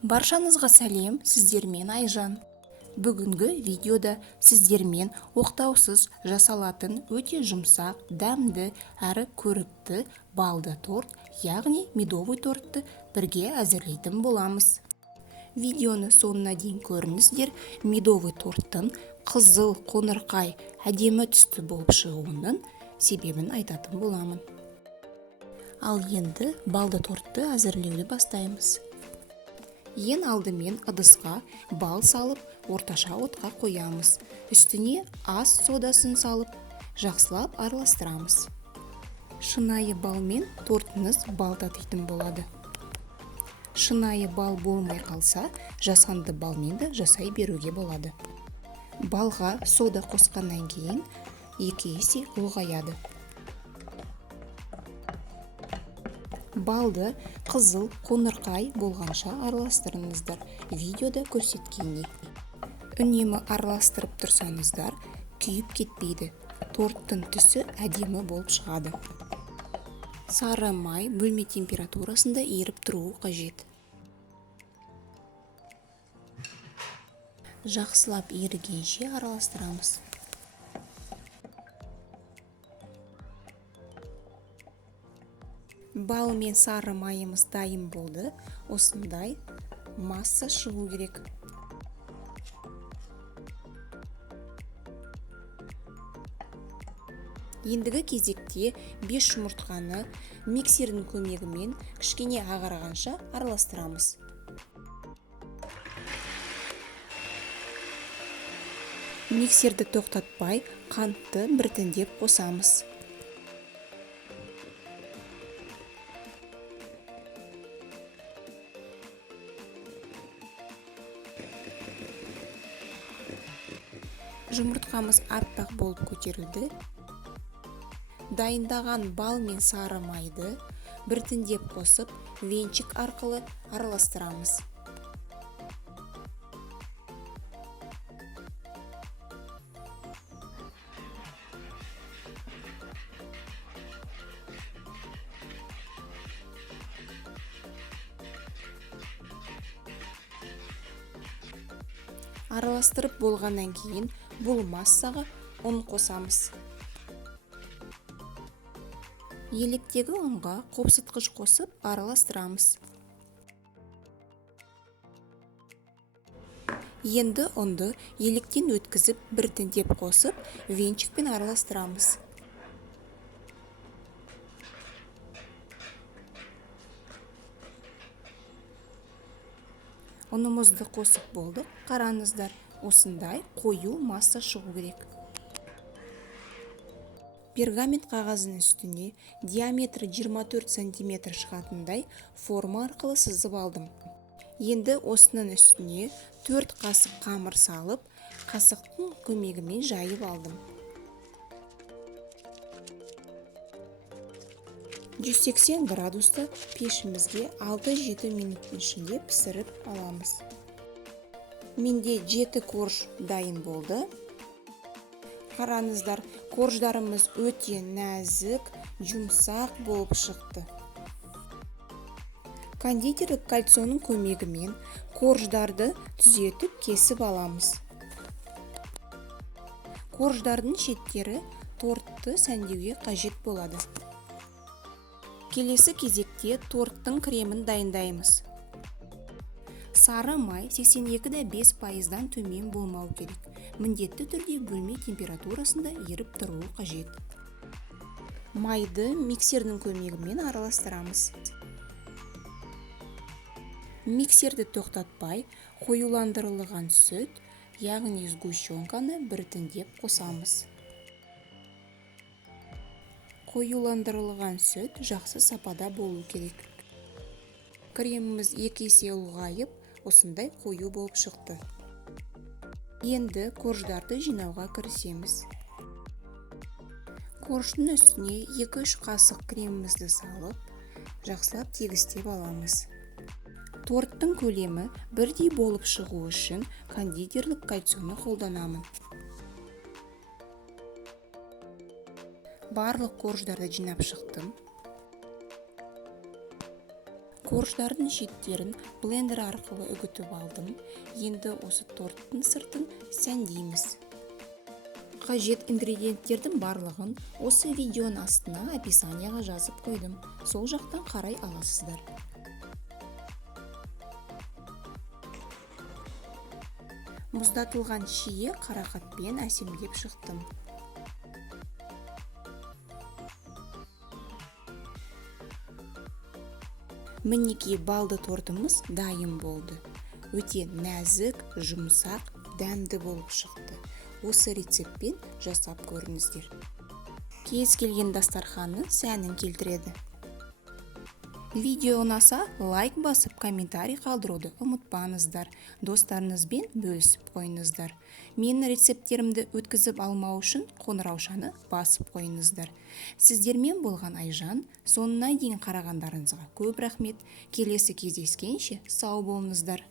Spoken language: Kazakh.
Баршаңызға сәлем, сіздермен Айжан. Бүгінгі видеода сіздермен оқтаусыз жасалатын өте жұмсақ, дәмді әрі көрікті балды торт, яғни медовый тортты бірге әзірлейтін боламыз. Видеоны соңына дейін көріңіздер. Медовый торттың қызыл, қоңырқай, әдемі түсті болып шығуының себебін айтатын боламын. Ал енді балды тортты әзірлеуді бастаймыз. Ең алдымен ыдысқа бал салып, орташа отқа қоямыз. Үстіне ас содасын салып, жақсылап араластырамыз. Шынайы балмен тортыңыз бал татитын болады. Шынайы бал болмай қалса, жасанды балмен де жасай беруге болады. Балға сода қосқаннан кейін 2 есе ұлғаяды. Балды қызыл, қоңырқай болғанша араластырыңыздар, видеода көрсеткендей. Үнемі араластырып тұрсаңыздар, күйіп кетпейді. Торттың түсі әдемі болып шығады. Сары май бөлме температурасында еріп тұруы қажет. Жақсылап ерігенше араластырамыз. Бал мен сары майымыз дайын болды. Осындай масса шығу керек. Ендігі кезекте 5 жұмыртқаны миксердің көмегімен кішкене ағарғанша араластырамыз. Миксерді тоқтатпай, қантты біртіндеп қосамыз. Жұмыртқамыз аппақ болып көтерілді. Дайындаған бал мен сары майды біртіндеп қосып, венчик арқылы араластырамыз. Араластырып болғаннан кейін бұл массаға ұн қосамыз. Електегі ұнға қопсытқыш қосып араластырамыз. Енді ұнды електен өткізіп біртіндеп қосып, венчикпен араластырамыз. Ұнымызды қосып болды. Қараңыздар, осындай қою масса шығу керек. Пергамент қағазының үстіне диаметрі 24 см шығатындай форма арқылы сызып алдым. Енді осының үстіне 4 қасық қамыр салып, қасықтың көмегімен жайып алдым. 180 градуста пешімізге 6-7 минуттың ішінде пісіріп аламыз. Менде 7 корж дайын болды. Қараңыздар, корждарымыз өте нәзік, жұмсақ болып шықты. Кондитерлік кольцоның көмегімен корждарды түзетіп кесіп аламыз. Корждардың шеттері тортты сәндеуге қажет болады. Келесі кезекте торттың кремін дайындаймыз. Сары май 82,5%-дан төмен болмау керек. Міндетті түрде бөлме температурасында еріп тұруы қажет. Майды миксердің көмегімен араластырамыз. Миксерді тоқтатпай, қоюландырылған сүт, яғни сгущенканы біртіндеп қосамыз. Қоюландырылған сүт жақсы сапада болу керек. Креміміз 2 есе ұлғайып, осындай қою болып шықты. Енді корждарды жинауға кірісеміз. Корждың үстіне 2-3 қасық кремімізді салып, жақсылап тегістеп аламыз. Торттың көлемі бірдей болып шығу үшін кондитерлік кольцоны қолданамын. Барлық корждарды жинап шықтым. Корждардың шеттерін блендер арқылы үгітіп алдым. Енді осы торттың сыртын сәндейміз. Қажет ингредиенттердің барлығын осы видеоның астына описанияға жазып қойдым. Сол жақтан қарай аласыздар. Мұздатылған шие қарақатпен әсемдеп шықтым. Мінекей балды тортымыз дайын болды. Өте нәзік, жұмсақ, дәмді болып шықты. Осы рецептпен жасап көріңіздер. Кез келген дастарханның сәнін келтіреді. Видео ұнаса, лайк басып, комментарий қалдыруды ұмытпаңыздар. Достарыңызбен бөлісіп қойыңыздар. Менің рецепттерімді өткізіп алмау үшін қоңыраушаны басып қойыңыздар. Сіздермен болған Айжан. Соңына дейін қарағандарыңызға көп рахмет. Келесі кездескенше сау болыңыздар.